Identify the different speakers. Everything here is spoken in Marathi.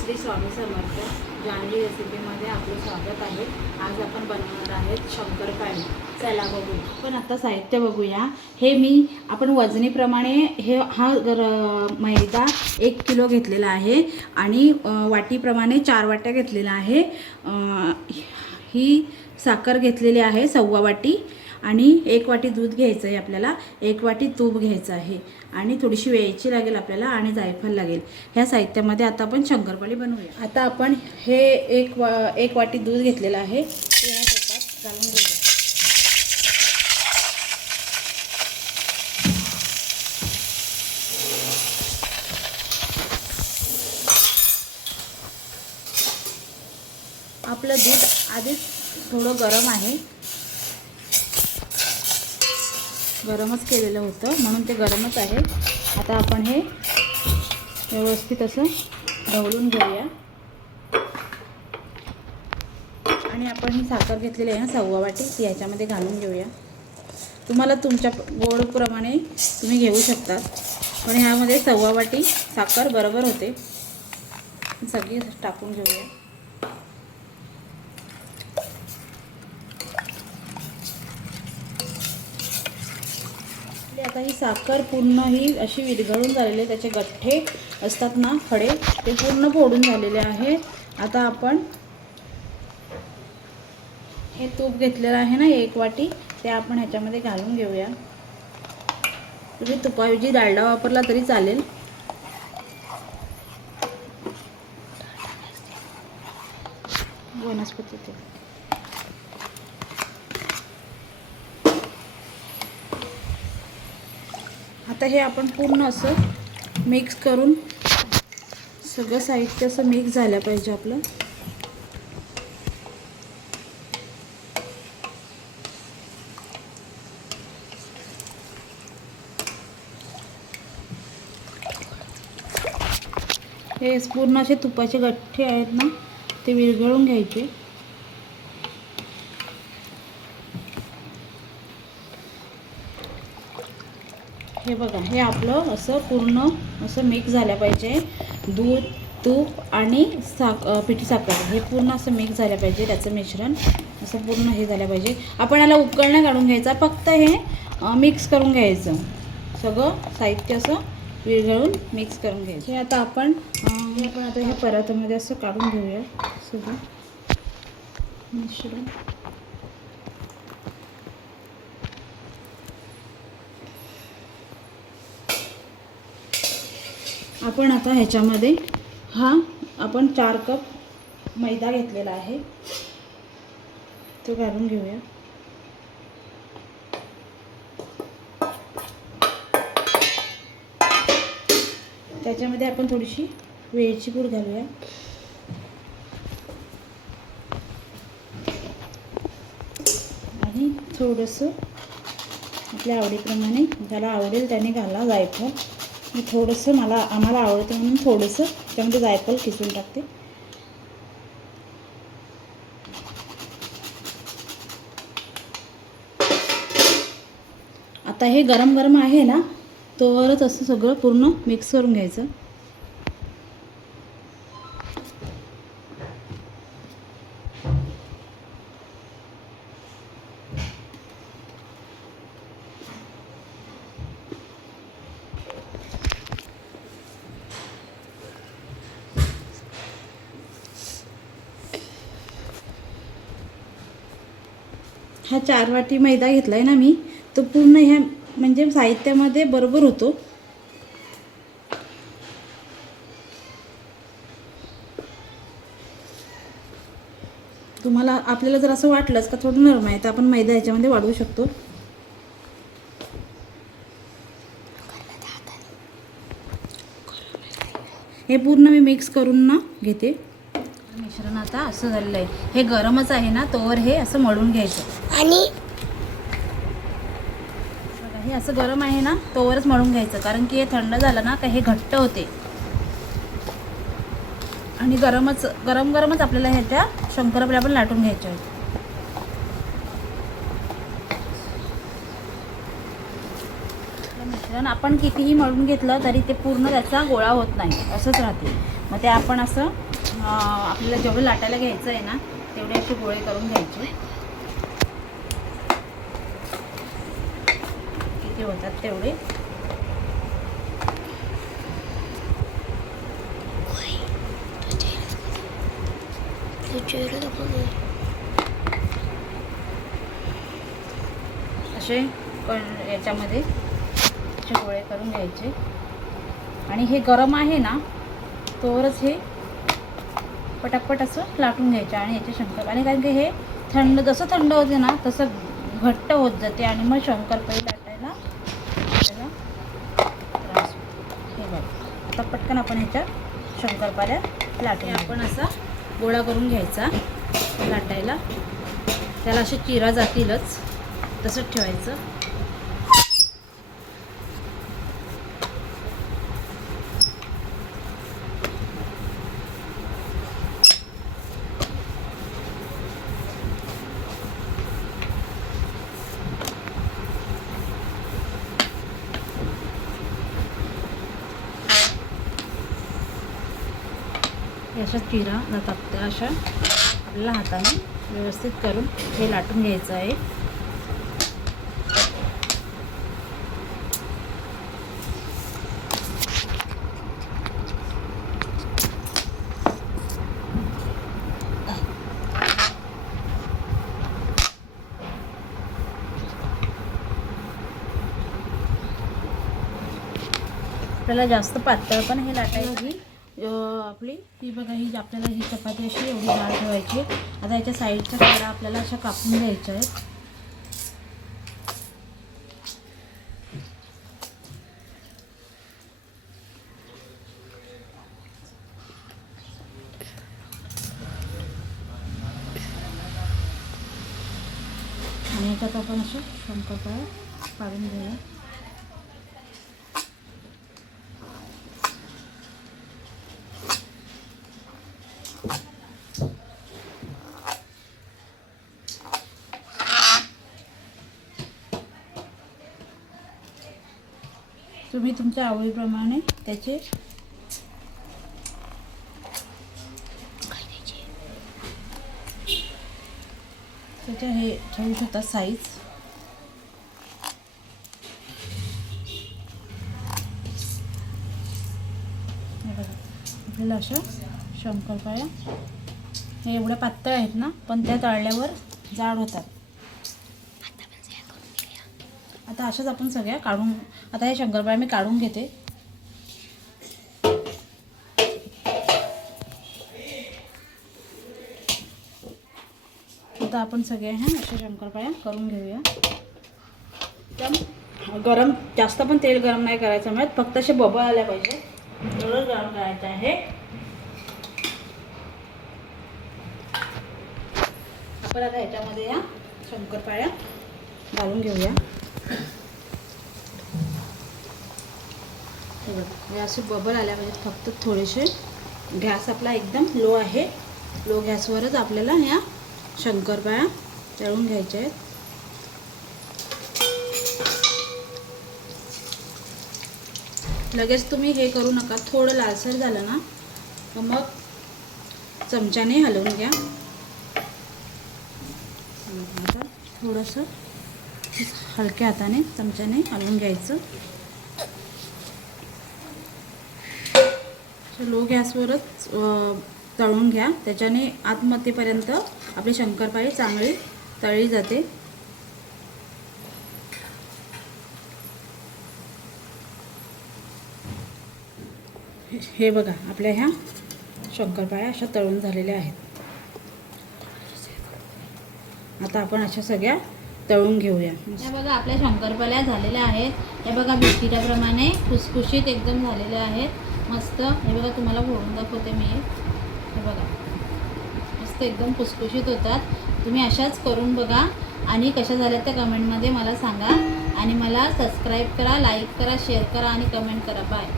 Speaker 1: श्री स्वामी समर्थ जानवी रेसिपीमध्ये आपलं स्वागत आहे. आज आपण बनवणार आहेत शंकरपाळी चला बघू. पण आता साहित्य बघूया. हे मी आपण वजनीप्रमाणे हे हा गर मैदा एक किलो घेतलेला आहे आणि वाटीप्रमाणे चार वाट्या घेतलेला आहे. ही साखर घेतलेली आहे सव्वा वाटी. आणि एक वाटी दूध घ्यायचं आहे आपल्याला एक वाटी तूप घ्यायचं आहे. आणि थोडीशी वेळची लागेल आपल्याला आणि जायफळ लागेल. ह्या साहित्यामध्ये आता आपण शंकरपाळी बनवूया. आता आपण हे एक वा एक वाटी दूध घेतलेलं आहे. ते ह्या घालून घेऊया. आपलं दूध आधीच थोडं गरम आहे. गरमच केलेलं होतं म्हणून ते गरमच आहे. आता आपण हे व्यवस्थित असं ढवळून घेऊया. आणि आपण ही साखर घेतलेली आहे ना सव्वा वाटी ती ह्याच्यामध्ये घालून घेऊया. तुम्हाला तुमच्या गोडप्रमाणे तुम्ही घेऊ शकता पण ह्यामध्ये सव्वा वाटी साखर बरोबर होते. सगळी टाकून घेऊया. आता ही साखर पूर्ण ही अशी विरघळून झालेली आहे. त्याचे गठ्ठे असतात ना खडे ते पूर्ण फोडून झालेले आहेत आता आपण हे तूप घेतलेलं आहे ना एक वाटी ते आपण ह्याच्यामध्ये घालून घेऊया. तुम्ही तुपाऐवजी डालडा वापरला तरी चालेल. वनस्पती तेल आता हे आपण पूर्ण असं मिक्स करून सगळं साहित्य असं मिक्स झालं पाहिजे आपलं. हे पूर्ण असे तुपाचे गठ्ठे आहेत ना ते विरघळून घ्यायचे. हे बघा हे आपलं असं पूर्ण असं मिक्स झालं पाहिजे. दूध तूप आणि साख पिठी साखर. हे पूर्ण असं मिक्स झालं पाहिजे त्याचं मिश्रण. असं पूर्ण हे झालं पाहिजे. आपण याला उकळण्या काढून घ्यायचा. फक्त हे मिक्स करून घ्यायचं. सगळं साहित्य असं विरघळून मिक्स करून घ्यायचं. हे आता आपण हे आपण आता ह्या परातामध्ये असं काढून घेऊया. सगळं. मिश्रण. आपण आता ह्याच्यामध्ये हा आपण चार कप मैदा घेतलेला आहे. तो घालून घेऊया. त्याच्यामध्ये आपण थोडीशी वेलची पूड घालूया. आणि थोडंसं आपल्या आवडीप्रमाणे ज्याला आवडेल त्याने घाला जायफळ. मी थोडंसं मला आम्हाला आवडतं म्हणून थोडंसं त्याच्यामध्ये जायफळ किसून टाकते. आता हे गरम गरम आहे ना तोवरच असं सगळं पूर्ण मिक्स करून घ्यायचं. हा चार वाटी मैदा घेतला आहे ना मी तो पूर्ण ह्या म्हणजे साहित्यामध्ये बरोबर होतो. तुम्हाला आपल्याला जर असं वाटलंच का थोडं नरम आहे तर आपण मैदा ह्याच्यामध्ये वाढवू शकतो. हे पूर्ण मी मिक्स करून ना घेते. मिश्रण आता असं झालेलं आहे. हे गरमच आहे ना तोवर हे असं मळून घ्यायचं.
Speaker 2: आणि
Speaker 1: बघा, हे असं गरम आहे ना तोवरच मळून घ्यायचं. कारण की हे थंड झालं ना का हे घट्ट होते. आणि गरमच गरम गरमच आपल्याला ह्याच्या शंकरपाळ्या पण लाटून घ्यायच्या आहेत. मिश्रण आपण कितीही मळून घेतलं तरी ते पूर्ण त्याचा गोळा होत नाही. असंच राहते. मग ते आपण असं आपल्याला जेवढं लाटायला घ्यायचं आहे ना तेवढे असे गोळे करून घ्यायचे. किती होतात तेवढे? असे याच्यामध्ये असे गोळे करून घ्यायचे. आणि हे गरम आहे ना तोवरच हे पटापट असं लाटून घ्यायचे आणि याचे शंकर. आणि कारण की हे थंड जसं थंड होते ना तसं घट्ट होत जाते आणि मग शंकरपाळी लाटायला आपल्याला त्रास होतो. हे बघ. आता पटकन आपण ह्याच्या शंकरपाऱ्या लाटून आपण असा गोळा करून घ्यायचा लाटायला. त्याला असे चिरा जातीलच. तसंच ठेवायचं. हे अशा चिरा जातात. अशा आपल्याला हाताने व्यवस्थित करून हे लाटून घ्यायचं आहे. आपल्याला जास्त पातळ पण हे लाटायची आपली? ही बघा ही आपल्याला ही चपाती अशी एवढी डाळ ठेवायची आता याच्या साईडच्या कडा आपल्याला अशा कापून घ्यायच्या आहेत. आणि याच्यात आपण असं शंकरपाळ्या पाडून घेऊया. तुम्ही तुमच्या आवडीप्रमाणे त्याचे त्याच्या हे ठेवू शकता साईज आपल्याला अशा शंकरपाळ्या हे एवढ्या पातळ आहेत ना पण त्या तळल्यावर जाड होतात. आता अशाच आपण सगळ्या काढून आता हे शंकरपाळ्या मी काढून घेते. आता आपण सगळ्या ह्या अशा शंकरपाळ्या करून घेऊया. एकदम गरम जास्त पण तेल गरम नाही करायचं म्हणजे फक्त असे बबळ आल्या पाहिजे. थोडं गरम करायचं आहे. आपण आता ह्याच्यामध्ये या शंकरपाळ्या घालून घेऊया. हे बघा म्हणजे असे बबल आल्या पाहिजेत फक्त थोडेसे. गॅस आपला एकदम लो आहे. लो गॅसवरच आपल्याला ह्या शंकरपाळ्या तळून घ्यायच्या आहेत. लगेच तुम्ही हे करू नका थोडं लालसर झालं ना मग चमच्याने हलवून घ्या. आता थोडंसं हलक्या हाताने चमच्याने हलवून घ्यायचं. लो गॅसवरच तळून घ्या. त्याच्याने आतमध्येपर्यंत आपली शंकरपाळी चांगली तळली जाते. हे बघा आपल्या ह्या शंकरपाळ्या अशा तळून झालेल्या आहेत. आता आपण अशा सगळ्या तळून घेऊया. हे बघा आपल्या शंकरपाळ्या झालेल्या आहेत. हे बघा बिस्किटाप्रमाणे खुसखुशीत एकदम झालेल्या आहेत. मस्त. हे बघा तुम्हाला फोडून दाखवते मी. हे बघा. मस्त एकदम खुसखुशीत होतात. तुम्ही अशाच करून बघा. आणि कशा झाल्या त्या कमेंटमध्ये मला सांगा. आणि मला सबस्क्राईब करा लाईक करा शेअर करा आणि कमेंट करा. बाय